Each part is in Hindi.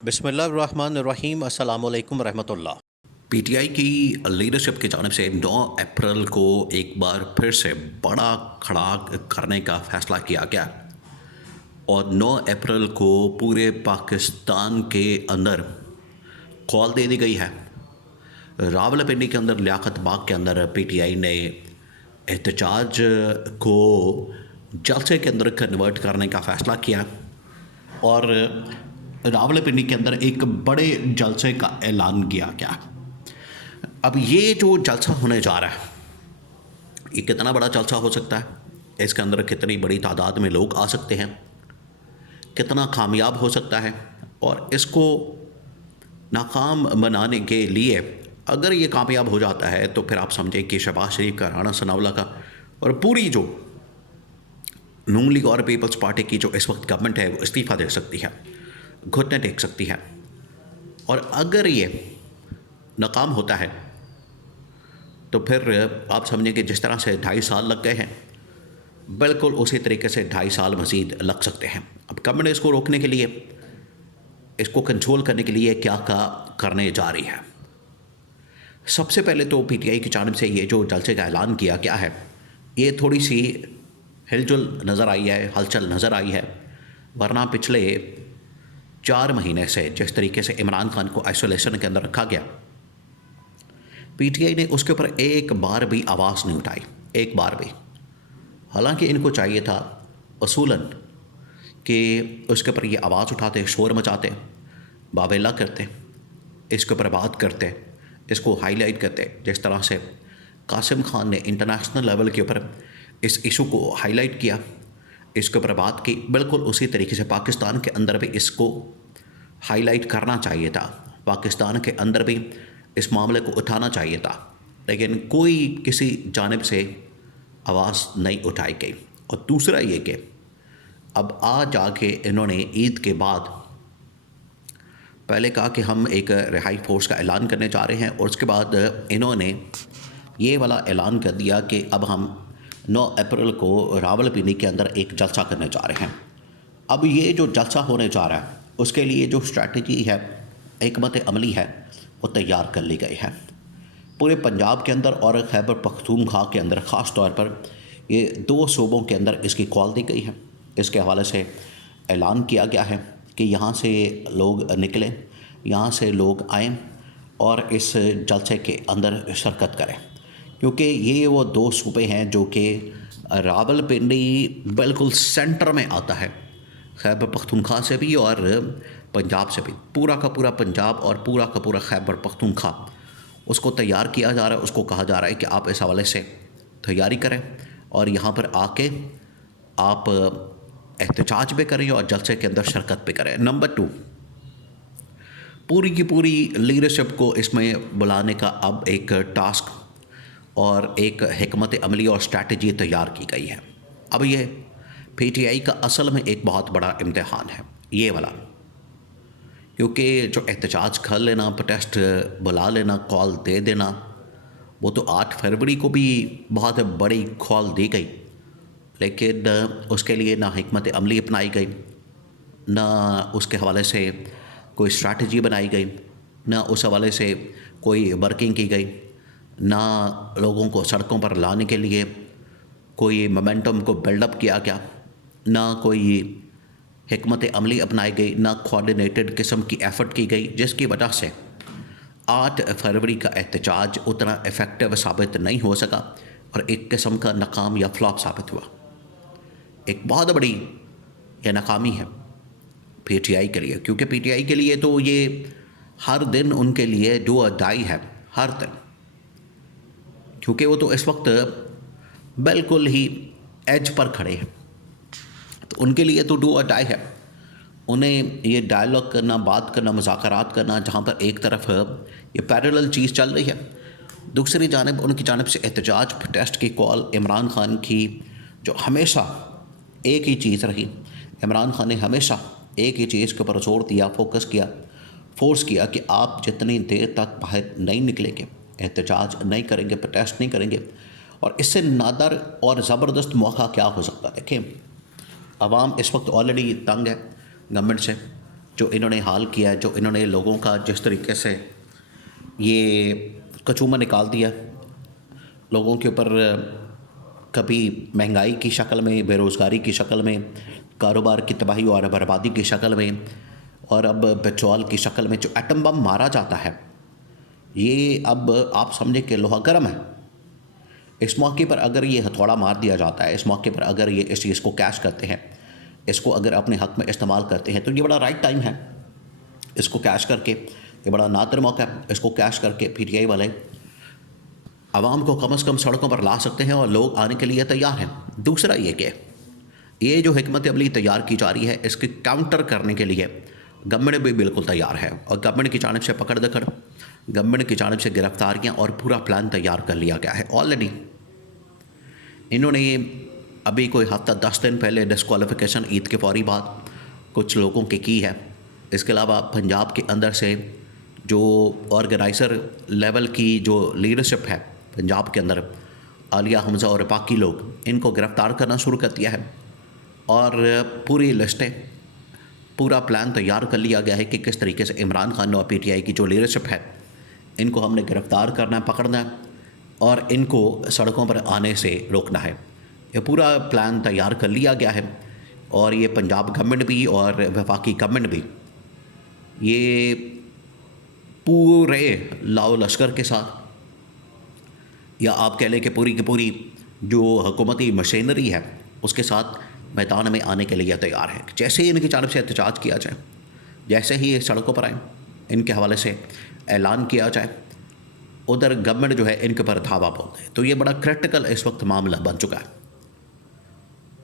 बिस्मिल्लाहिर्रहमानिर्रहीम अस्सलामुअलैकुम रहमतुल्लाह। पीटीआई की लीडरशिप की जानिब से 9 अप्रैल को एक बार फिर से बड़ा खड़ा करने का फैसला किया गया और 9 अप्रैल को पूरे पाकिस्तान के अंदर कॉल दे दी गई है। रावलपिंडी के अंदर लियाकत बाग के अंदर पीटीआई ने एहतजाज को जलसे के अंदर कन्वर्ट करने का फ़ैसला किया और रावलपिंडी के अंदर एक बड़े जलसे का ऐलान किया गया। अब ये जो जलसा होने जा रहा है, ये कितना बड़ा जलसा हो सकता है, इसके अंदर कितनी बड़ी तादाद में लोग आ सकते हैं, कितना कामयाब हो सकता है, और इसको नाकाम बनाने के लिए अगर ये कामयाब हो जाता है तो फिर आप समझें कि शहबाज शरीफ का, राणा सनाउल्लाह का और पूरी जो नून लीग और पीपल्स पार्टी की जो इस वक्त गवर्नमेंट है वो इस्तीफ़ा दे सकती है, घुटने टेक सकती है। और अगर ये नाकाम होता है तो फिर आप समझें कि जिस तरह से 2.5 साल लग गए हैं, बिल्कुल उसी तरीके से 2.5 साल मज़ीद लग सकते हैं। अब गवर्नमेंट इसको रोकने के लिए, इसको कंट्रोल करने के लिए क्या करने जा रही है। सबसे पहले तो पीटीआई की जानिब से ये जो जलसे का ऐलान किया गया है, ये थोड़ी सी हिलजुल नज़र आई है, हलचल नज़र आई है। वरना पिछले 4 महीने से जिस तरीके से इमरान खान को आइसोलेशन के अंदर रखा गया, पीटीआई ने उसके ऊपर एक बार भी आवाज़ नहीं उठाई, एक बार भी। हालांकि इनको चाहिए था असूलन कि उसके ऊपर ये आवाज़ उठाते, शोर मचाते, बाबेला करते, इसके ऊपर बात करते, इसको हाईलाइट करते। जिस तरह से कासिम खान ने इंटरनेशनल लेवल के ऊपर इस इशू को हाईलाइट किया, इसके ऊपर बात की, बिल्कुल उसी तरीके से पाकिस्तान के अंदर भी इसको हाईलाइट करना चाहिए था, पाकिस्तान के अंदर भी इस मामले को उठाना चाहिए था। लेकिन कोई किसी जानिब से आवाज़ नहीं उठाई गई। और दूसरा ये कि अब आज आके इन्होंने ईद के बाद पहले कहा कि हम एक रिहाई फोर्स का ऐलान करने जा रहे हैं, और उसके बाद इन्होंने ये वाला ऐलान कर दिया कि अब हम 9 अप्रैल को रावलपिंडी के अंदर एक जलसा करने जा रहे हैं। अब ये जो जलसा होने जा रहा है, उसके लिए जो स्ट्रैटेजी है, हिकमत अमली है, वो तैयार कर ली गई है। पूरे पंजाब के अंदर और खैबर पख्तूनख्वा के अंदर ख़ास तौर पर ये 2 सूबों के अंदर इसकी कॉल दी गई है। इसके हवाले से ऐलान किया गया है कि यहाँ से लोग निकलें, यहाँ से लोग आएँ और इस जलसे के अंदर शिरकत करें, क्योंकि ये वो 2 सूबे हैं जो कि रावलपिंडी बिल्कुल सेंटर में आता है, खैबर पख्तूनख्वा से भी और पंजाब से भी। पूरा का पूरा पंजाब और पूरा का पूरा खैबर पख्तूनख्वा उसको तैयार किया जा रहा है। उसको कहा जा रहा है कि आप इस हवाले से तैयारी करें और यहाँ पर आके आप एहतजाज भी करें और जलसे के अंदर शिरकत भी करें। नंबर 2, पूरी की पूरी लीडरशिप को इसमें बुलाने का अब एक टास्क और एक हिकमत अमली और स्ट्रैटेजी तैयार की गई है। अब ये पीटीआई का असल में एक बहुत बड़ा इम्तिहान है ये वाला, क्योंकि जो एहतजाज कर लेना, प्रोटेस्ट बुला लेना, कॉल दे देना, वो तो 8 फरवरी को भी बहुत बड़ी कॉल दी गई, लेकिन उसके लिए ना हिकमत अमली अपनाई गई, ना उसके हवाले से कोई स्ट्रैटेजी बनाई गई, ना उस हवाले से कोई वर्किंग की गई, ना लोगों को सड़कों पर लाने के लिए कोई मोमेंटम को बिल्डअप किया गया, ना कोई हिकमत अमली अपनाई गई, ना कोऑर्डिनेटेड किस्म की एफ़र्ट की गई, जिसकी वजह से 8 फरवरी का एहतजाज उतना इफ़ेक्टिव साबित नहीं हो सका और एक किस्म का नाकाम या फ्लॉप साबित हुआ। एक बहुत बड़ी यह नाकामी है पीटीआई के लिए, क्योंकि पीटीआई के लिए तो ये हर दिन उनके लिए डू और डाई है, हर दिन, क्योंकि वो तो इस वक्त बिल्कुल ही एज पर खड़े हैं। तो उनके लिए तो डू और डाई है। उन्हें ये डायलॉग करना, बात करना, मुज़ाकरात करना, जहाँ पर एक तरफ ये पैरेलल चीज़ चल रही है, दूसरी जानिब उनकी जानिब से एहतजाज, प्रोटेस्ट की कॉल, इमरान खान की जो हमेशा एक ही चीज़ रही, इमरान खान ने हमेशा एक ही चीज़ के ऊपर जोर दिया, फोकस किया, फोर्स किया कि आप जितनी देर तक बाहर नहीं निकलेंगे, एहतजाज नहीं करेंगे, प्रोटेस्ट नहीं करेंगे, और इससे नादर और ज़बरदस्त मौका क्या हो सकता है। देखें, आवाम इस वक्त ऑलरेडी तंग है गवर्नमेंट से, जो इन्होंने हाल किया है, जो इन्होंने लोगों का जिस तरीके से ये कचूमा निकाल दिया लोगों के ऊपर, कभी महंगाई की शक्ल में, बेरोज़गारी की शक्ल में, कारोबार की तबाही और बर्बादी की शक्ल में, और अब पेट्रोल की शक्ल में जो एटम बम मारा जाता है, ये अब आप समझे कि लोहा गर्म है। इस मौके पर अगर ये हथौड़ा मार दिया जाता है, इस मौके पर अगर ये इस चीज़ को कैश करते हैं, इसको अगर अपने हक़ में इस्तेमाल करते हैं, तो ये बड़ा राइट टाइम है इसको कैश करके। ये बड़ा नादिर मौका है, इसको कैश करके PTI वाले आवाम को कम से कम सड़कों पर ला सकते हैं और लोग आने के लिए तैयार हैं। दूसरा ये कि ये जो हिकमत अमली तैयार की जा रही है, इसके काउंटर करने के लिए गवर्नमेंट भी बिल्कुल तैयार है, और गवर्नमेंट की जानिब से पकड़ दकड़, गवर्नमेंट की जानिब से गिरफ्तारियाँ और पूरा प्लान तैयार कर लिया गया है। ऑलरेडी इन्होंने अभी कोई हफ्ता 10 दिन पहले डिस्क्वालिफिकेशन ईद के फौरी बाद कुछ लोगों की है। इसके अलावा पंजाब के अंदर से जो ऑर्गेनाइज़र लेवल की जो लीडरशिप है पंजाब के अंदर, आलिया हमज़ा और बाकी लोग, इनको गिरफ़्तार करना शुरू कर दिया है, और पूरी लिस्टें, पूरा प्लान तैयार कर लिया गया है कि किस तरीके से इमरान खान और PTI की जो लीडरशिप है, इनको हमने गिरफ़्तार करना है, पकड़ना है और इनको सड़कों पर आने से रोकना है। ये पूरा प्लान तैयार कर लिया गया है, और ये पंजाब गवर्नमेंट भी और वफाकी गवर्नमेंट भी ये पूरे लाओ लश्कर के साथ, या आप कह लें कि पूरी की पूरी जो हुकूमती मशीनरी है उसके साथ मैदान में आने के लिए तैयार है। जैसे ही इनकी जानिब से एहतजाज किया जाए, जैसे ही ये सड़कों पर आए, इनके हवाले से ऐलान किया जाए, उधर गवर्नमेंट जो है इनके ऊपर धावा बोलते हैं। तो ये बड़ा क्रिटिकल इस वक्त मामला बन चुका है।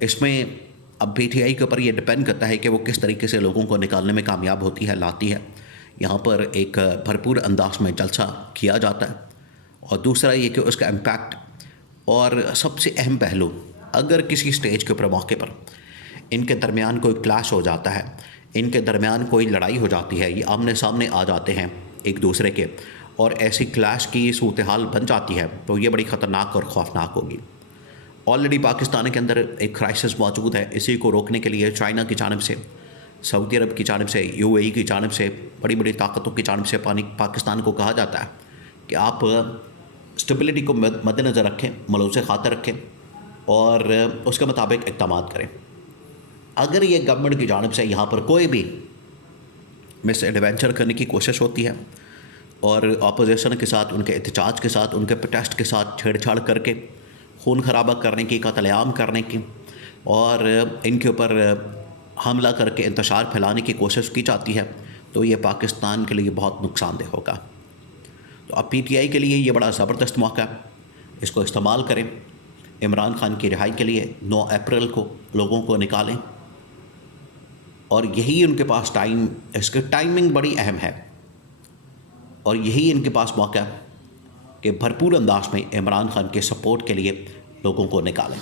इसमें अब PTI के ऊपर ये डिपेंड करता है कि वो किस तरीके से लोगों को निकालने में कामयाब होती है, लाती है। यहाँ पर एक भरपूर अंदाज में जलसा किया जाता है, और दूसरा ये कि उसका इम्पैक्ट, और सबसे अहम पहलू, अगर किसी स्टेज के ऊपर मौके पर इनके दरमियान कोई क्लैश हो जाता है, इनके दरमियान कोई लड़ाई हो जाती है, ये आमने सामने आ जाते हैं एक दूसरे के, और ऐसी क्लैश की सूरत हाल बन जाती है, तो ये बड़ी ख़तरनाक और ख़ौफनाक होगी। ऑलरेडी पाकिस्तान के अंदर एक क्राइसिस मौजूद है। इसी को रोकने के लिए चाइना की जानिब से, सऊदी अरब की जानिब से, UAE की जानिब से, बड़ी बड़ी ताकतों की जानिब से पाकिस्तान को कहा जाता है कि आप स्टेबिलिटी को मद्देनज़र रखें, मलूज़ खातर रखें, और उसके मुताबिक इक़दाम करें। अगर ये गवर्नमेंट की जानिब से यहाँ पर कोई भी मिस एडवेंचर करने की कोशिश होती है, और अपोजिशन के साथ, उनके एहतजाज के साथ, उनके प्रोटेस्ट के साथ छेड़छाड़ करके खून खराबा करने की, कत्लेआम करने की, और इनके ऊपर हमला करके इंतशार फैलाने की कोशिश की जाती है, तो ये पाकिस्तान के लिए बहुत नुकसानदेह होगा। तो अब PTI के लिए ये बड़ा ज़बरदस्त मौका है, इसको इस्तेमाल करें। इमरान खान की रिहाई के लिए 9 अप्रैल को लोगों को निकालें, और यही उनके पास टाइम, इसकी टाइमिंग बड़ी अहम है, और यही इनके पास मौका है कि भरपूर अंदाज में इमरान खान के सपोर्ट के लिए लोगों को निकालें।